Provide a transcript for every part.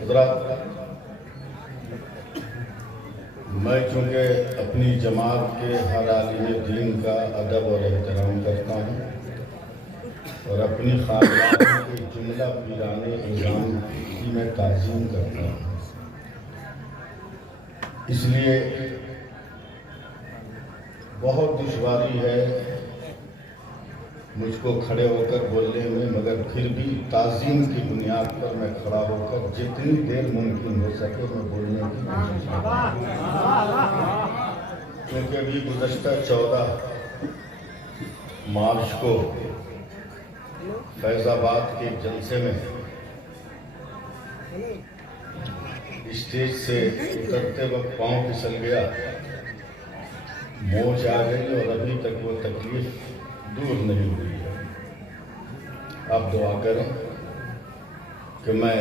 हज़रात, मैं चूँकि अपनी जमात के हर आलिम दीन का अदब और एहतराम करता हूँ और अपनी ख़ानदान के जुमला पीराने निज़ाम की मैं ताज़ीम करता हूँ, इसलिए बहुत दुश्वारी है मुझको खड़े होकर बोलने में, मगर फिर भी ताज़ीम की बुनियाद पर मैं खड़ा होकर जितनी देर मुमकिन हो सके मैं बोलने की कोशिश करूँगा। क्योंकि अभी गुज़श्ता 14 मार्च को फैज़ाबाद के जलसे में स्टेज से उतरते वक्त पाँव फिसल गया, मोच आ गई और अभी तक वो तकलीफ दूर नहीं हुई है। आप दुआ करें कि मैं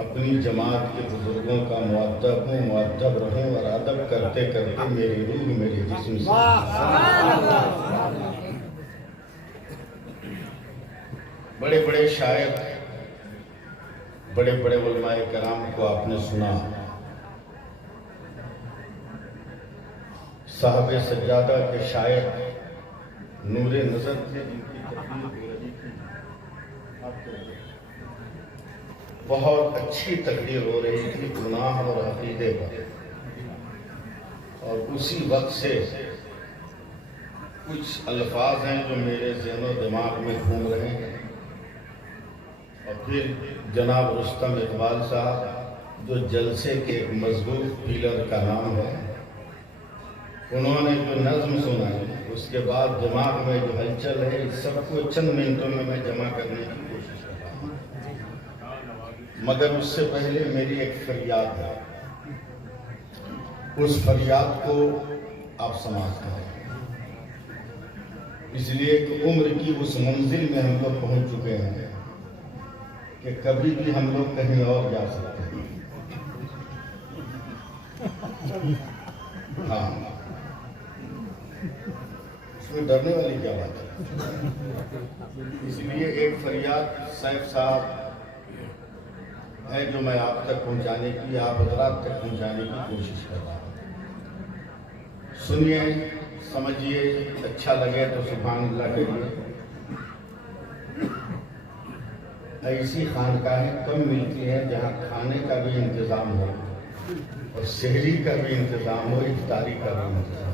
अपनी जमात के बुजुर्गों का मुअद्दब हूँ, मुअद्दब रहूँ और अदब करते करते मेरी रूह मेरे जिस्म से। बड़े बड़े शायर, बड़े बड़े उलमाए कराम को आपने सुना, साहब सज्जादा के शायर नूरे नजर थे, जिनकी तकलीफ हो रही थी, बहुत अच्छी तकलीफ हो रही थी गुनाह और अकीदे पर, और उसी वक्त से कुछ अल्फाज हैं जो मेरे ज़हन दिमाग में घूम रहे हैं। और फिर जनाब रुस्तम इकबाल साहब, जो जलसे के एक मजबूत पिलर का नाम है, उन्होंने जो नज़्म सुनाई, उसके बाद दिमाग में जो हलचल है, इस सबको चंद मिनटों में मैं जमा करने की कोशिश कर रहा हूँ। मगर उससे पहले मेरी एक फरियाद है, उस फरियाद को आप समाप्त करें, इसलिए कि उम्र की उस मंजिल में हम लोग पहुँच चुके हैं कि कभी भी हम लोग कहीं और जा सकते हैं। हाँ, इसमें डरने वाली क्या बात है। इसलिए एक फरियाद सैफ साहब है जो मैं आप तक पहुंचाने की, आप हज़रात तक पहुंचाने की कोशिश कर रहा हूँ। सुनिए, समझिए, अच्छा लगे तो सुभान अल्लाह कहिए। ऐसी खानकाहें कम मिलती हैं जहाँ खाने का भी इंतज़ाम हो और शहरी का भी इंतज़ाम हो, इफ्तारी का भी इंतज़ाम।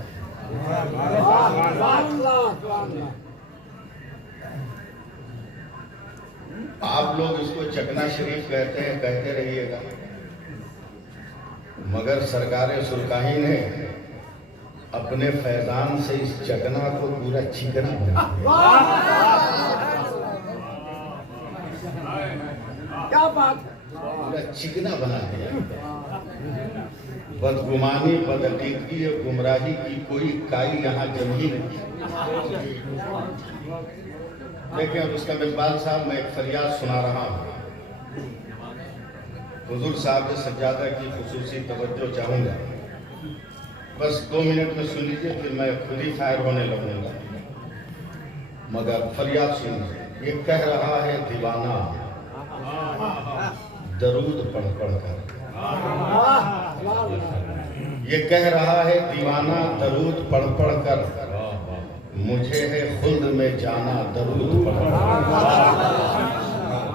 आप लोग इसको चकना शरीफ कहते हैं, कहते रहिएगा, मगर सरकार सुरकाही ने अपने फैजान से इस चकना को पूरा चिकना बना दिया। क्या बात, पूरा चिकना बना दिया। बदगुमानी, बदअकीदगी और गुमराही की कोई काई यहाँ जमी नहीं। लेकिन रुस्तम इकबाल साहब, मैं एक फरियाद सुना रहा हूँ। हुजूर साहब सज्जादा की खुसूसी तवज्जो चाहूँगा, बस 2 मिनट में सुन लीजिए, फिर मैं खुद ही फायर होने लगूंगा। मगर फरियाद सुनिए। ये कह रहा है दीवाना दरूद पढ़ पढ़ कर, ये कह रहा है दीवाना दरूद पढ़ पढ़ कर, मुझे है खुल्द में जाना दरूद पढ़ पढ़ कर,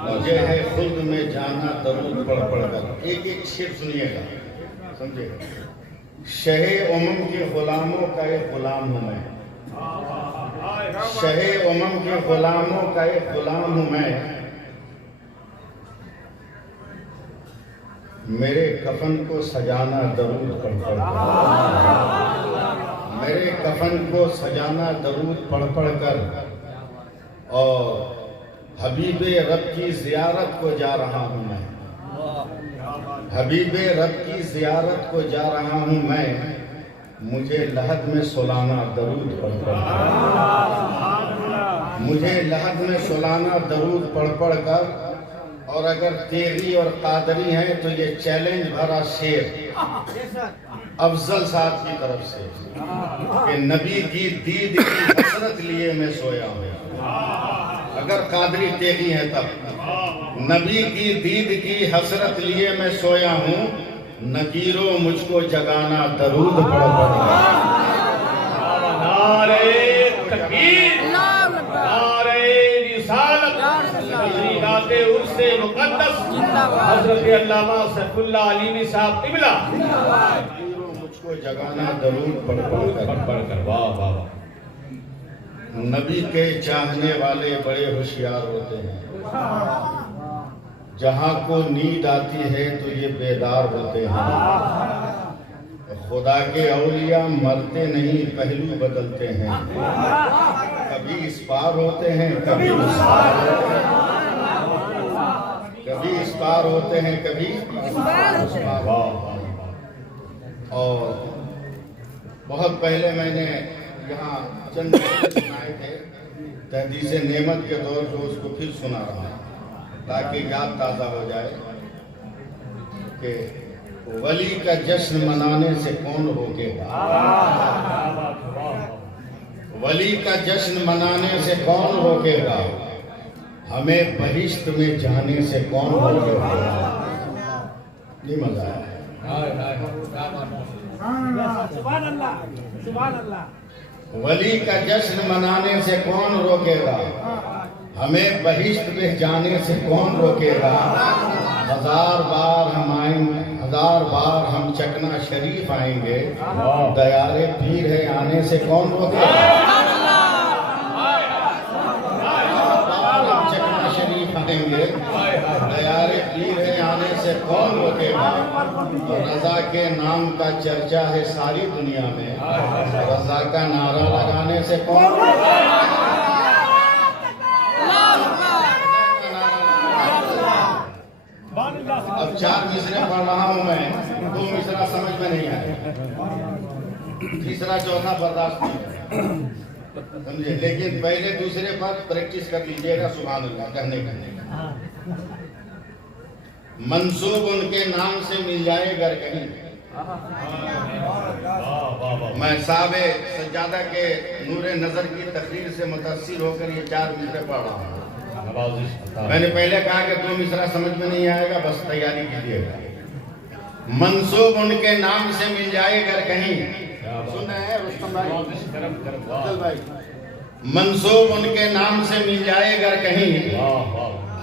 मुझे है खुल्द में जाना दरूद पढ़ पढ़ कर। एक एक शेर सुनिएगा, समझिएगा। शहे उमम के गुलामों का एक गुलाम हूँ मैं, शहे उमम के गुलामों का एक गुलाम हूँ मैं, मेरे कफन को सजाना दरूद पढ़ पढ़ कर, मेरे कफन को सजाना दरूद पढ़ पढ़ कर, और हबीबे रब की जियारत को जा रहा हूँ मैं, हबीबे रब की जियारत को जा रहा हूँ मैं, मुझे लहद में सुलाना दरूद पढ़ पढ़ कर, मुझे लहद में सुलाना दरूद पढ़ पढ़ कर। और अगर तेरी और कादरी है तो ये चैलेंज भरा शेर अफजल साहब की तरफ से कि नबी की दीद की हसरत लिए मैं सोया हूँ। अगर कादरी तेरी है तब नबी की दीद की हसरत लिए मैं सोया हूँ, नकीरों मुझको जगाना दरूद पढ़ पढ़। नारे तकबीर, नारे रिसालत, तजरीदाते उर्से मुक़द्दस हज़रत अल्लामा सैफुल्लाह अलीमी साहब क़िबला। नकीरों मुझको जगाना दरूद पढ़ कर। वाह वाह वाह। नबी के चाहने वाले बड़े होशियार होते हैं, जहाँ को नींद आती है तो ये बेदार होते हैं। खुदा के औलिया मरते नहीं, पहलू बदलते हैं। कभी इस पार होते हैं, कभी उस पार होते हैं, कभी इस पार होते हैं, कभी उस पार। और बहुत पहले मैंने यहाँ चंद सुनाए थे, तहदीस नेमत के दौर को उसको फिर सुना रहा हूँ ताकि याद ताज़ा हो जाए कि वली का जश्न मनाने से कौन रोकेगा, वली का जश्न मनाने से कौन रोकेगा, हमें बहिश्त में जाने से कौन रोकेगा। ये मजा है। वली का जश्न मनाने से कौन रोकेगा, हमें बहिश्त में जाने से कौन रोकेगा। हजार बार हम आएंगे, हजार बार हम चकना शरीफ आएंगे, दयारे पीर है आने से कौन रोकेगा। हम चकना शरीफ आएंगे, दयारे पीर है आने से कौन रोकेगा। रजा के नाम का चर्चा है सारी दुनिया में, रजा का नारा लगाने से कौन रोकेगा। अब 4 मिसरे पढ़ रहा हूं मैं, 2 मिसरा समझ में नहीं आए, तीसरा चौथा बर्दाश्त नहीं, समझे। लेकिन पहले दूसरे पर प्रैक्टिस कर लीजिएगा सुभान अल्लाह कहने का। मंसूब उनके नाम से मिल जाए घर कहीं। मैं साहब सज्जादा के नूरे नजर की तकरीर से मुतासिर होकर ये 4 मिसरे पढ़ रहा हूँ। मैंने पहले कहा कि 2 मिसरा समझ में नहीं आएगा, बस तैयारी कीजिएगा। मंसूब उनके नाम से मिल जाए घर कहीं, सुन रहे हैं रुस्तम भाई। मंसूब उनके नाम से मिल जाए घर कहीं,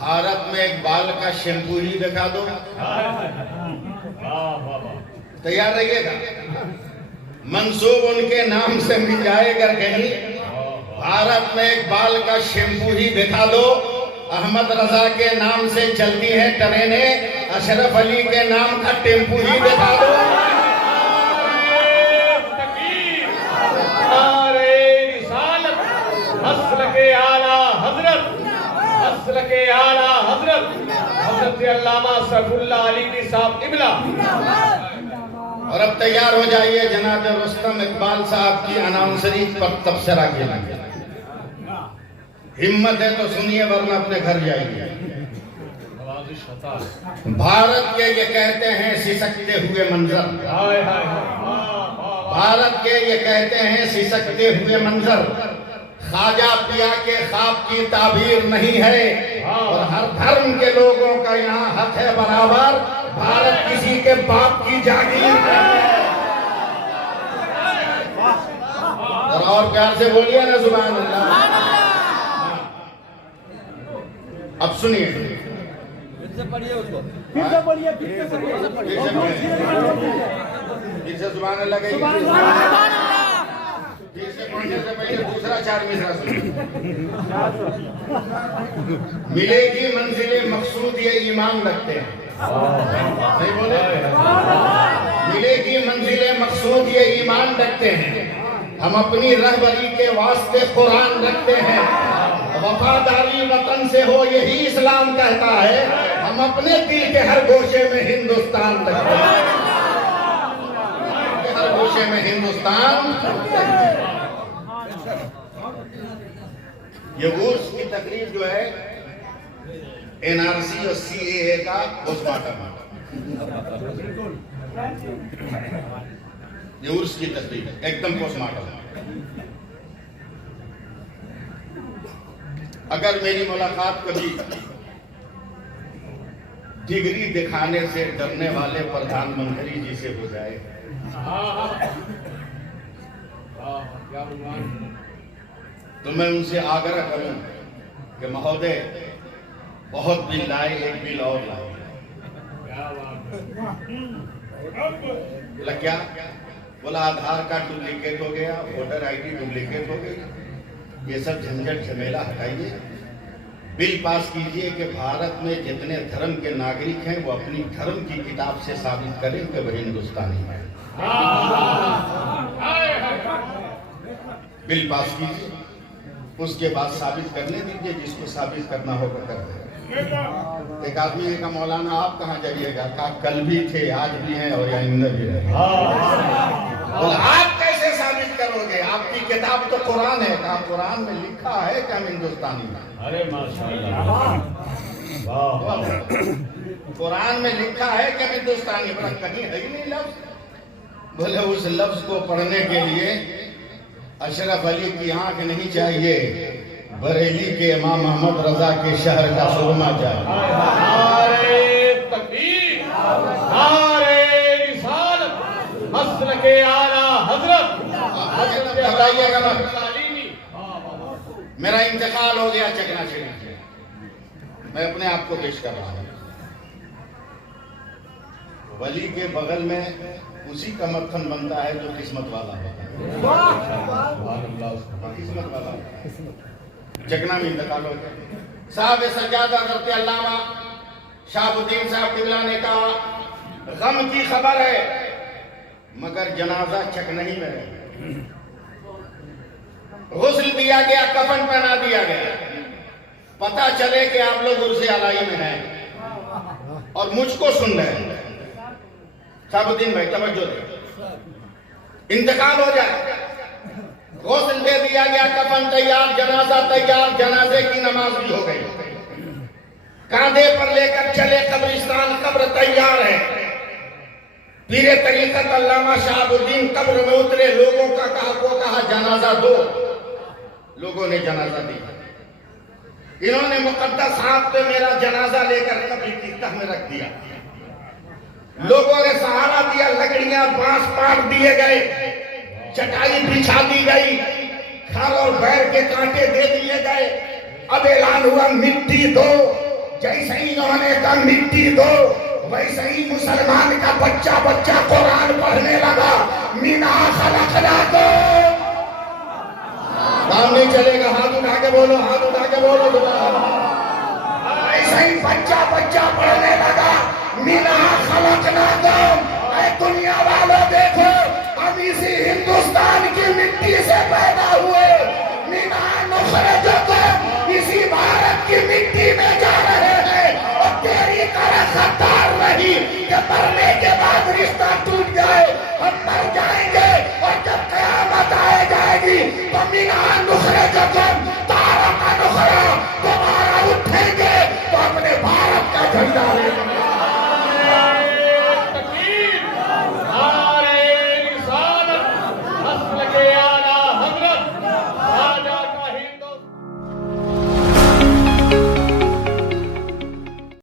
भारत में एक बाल का शैम्पू ही दिखा दो। तैयार रहिएगा। मंसूब उनके नाम से मिल जाए घर कहीं, भारत में एक बाल का शैम्पू ही दिखा दो। अहमद रजा के नाम से चलती है ट्रेनें, अशरफ अली के नाम का टेम्पू ही दिखा दो। अस्ल के आला हजरत हजरत अल्लामा सैफुल्लाह अलीमी साहब क़िबला। और अब तैयार हो जाइए जनाब रुस्तम इकबाल साहब की अनाउंसरी पर तबसरा के लिए। हिम्मत है तो सुनिए वरना अपने घर जाइए। भारत के ये कहते हैं सिसकते हुए मंजर, भारत के ये कहते हैं सिसकते हुए मंजर, ख्वाजा पिया के ख्वाब की ताबीर नहीं है। और हर धर्म के लोगों का यहाँ हक है बराबर, भारत किसी के बाप की जागीर है। और प्यार से बोलिए ना सुभान अल्लाह। अब सुनिए, फिर से पढ़िए उसको, फिर से पढ़िए, फिर से सुभान अल्लाह कहिए। फिर से पढ़ने से पहले दूसरा 4 मिसरा सुनिए। मिलेगी मंजिले मकसूद ये ईमान रखते हैं, नहीं बोले। मिलेगी मंजिले मकसूद ये ईमान रखते हैं, हम अपनी रहबरी के वास्ते कुरान रखते हैं। वफादारी वतन से हो यही इस्लाम कहता है, हम अपने दिल के हर गोशे में हिंदुस्तान रखते हैं, हर गोशे में हिंदुस्तान। ये उर्स की तकरीर जो है NRC और CAA का पोस्टमार्टम है, ये उर्स की तकरीर एकदम पोस्टमार्टम। अगर मेरी मुलाकात कभी डिग्री दिखाने से डरने वाले प्रधानमंत्री जी से हो जाए। क्या भगवान। तो मैं उनसे आग्रह करूं कि महोदय बहुत बिल लाए, एक बिल और लाए। बोला क्या? बोला आधार कार्ड डुप्लीकेट हो गया, वोटर आईडी डुप्लीकेट हो गई, ये सब झंझट झमेला हटाइए, बिल पास कीजिए कि भारत में जितने धर्म के नागरिक हैं वो अपनी धर्म की किताब से साबित करें कि वह हिंदुस्तानी है। बिल पास कीजिए, उसके बाद साबित करने दीजिए, जिसको साबित करना होगा कर दे। एक आदमी ने कहा मौलाना आप कहाँ जाइएगा? कहा कल भी थे, आज भी हैं और आइंदा भी रहेंगे। और आप कैसे साबित करोगे? आपकी किताब तो कुरान है। कहा कुरान में लिखा है कि हम हिंदुस्तानी हैं। अरे माशाअल्लाह, वाह। कुरान में लिखा है कि हम हिंदुस्तानी। बोला कहीं है ही नहीं लफ्ज। बोले उस लफ्ज को पढ़ने के लिए अशरफ अली की आंख नहीं चाहिए, बरेली के इमाम मोहम्मद रजा के शहर का सुरमा चाहिए। नारे तकबीर, नारे रिसालत, मसल के आला हजरत घबराइएगा मत। मेरा इंतकाल हो गया चकना चकना से, मैं अपने आप को पेश कर रहा हूं। वली के बगल में उसी का मक्खन बनता है जो किस्मत वाला होता है। किस्मत वाला चकना में इंतकाल हो गया। साहब सज्जादा करते अल्लामा शाहबुद्दीन साहब किबला ने कहा गम की खबर है मगर जनाजा चकनही में है। गुस्ल दिया गया, कफन पहना दिया गया, पता चले कि आप लोग उर्से अलाई में हैं और मुझको सुन रहे हैं। शाहबुद्दीन भाई तवज्जो दे। इंतकाल हो जाए, गुस्ल दे दिया गया, कफन तैयार, जनाजा तैयार, जनाजे की नमाज भी हो गई, कांधे पर लेकर चले कब्रिस्तान, कब्र तैयार है। पीरे तरीकत अल्लामा शाहबुद्दीन कब्र में उतरे, लोगों का कहा जनाजा दो। लोगों ने जनाजा दिया। इन्होंने मुकद्दस हाथ पे मेरा जनाजा लेकर कब्र की तह में रख दिया। लोगों ने सहारा दिया, लकड़ियां बांस पाट दिए गए, चटाई बिछा दी गई, खर और बैर के कांटे दे दिए गए। अब ऐलान हुआ मिट्टी दो। जैसे ही इन्होंने कहा मिट्टी दो, वैसे ही मुसलमान का बच्चा बच्चा कुरान पढ़ने लगा। मीना खलकना दो। काम नहीं चलेगा, हाथ उठा के बोलो, हाथ उठा के बोलो। ऐसे ही बच्चा बच्चा पढ़ने लगा। मीना खलकना दो। दुनिया वालों देखो, हम इसी हिंदुस्तान की मिट्टी से पैदा हुए। मीना नुखरजकुम, इसी भारत की मिट्टी में जा रहे हैं। और तेरी तरह खतार रही कि मरने के बाद रिश्ता टूट जाए, हम मर जाएंगे और जब कयामत आए जाएगी तो मीना नुखरजकुम, तारा का नुखरा दोबारा उठेंगे तो अपने भारत का झंडा लेंगे।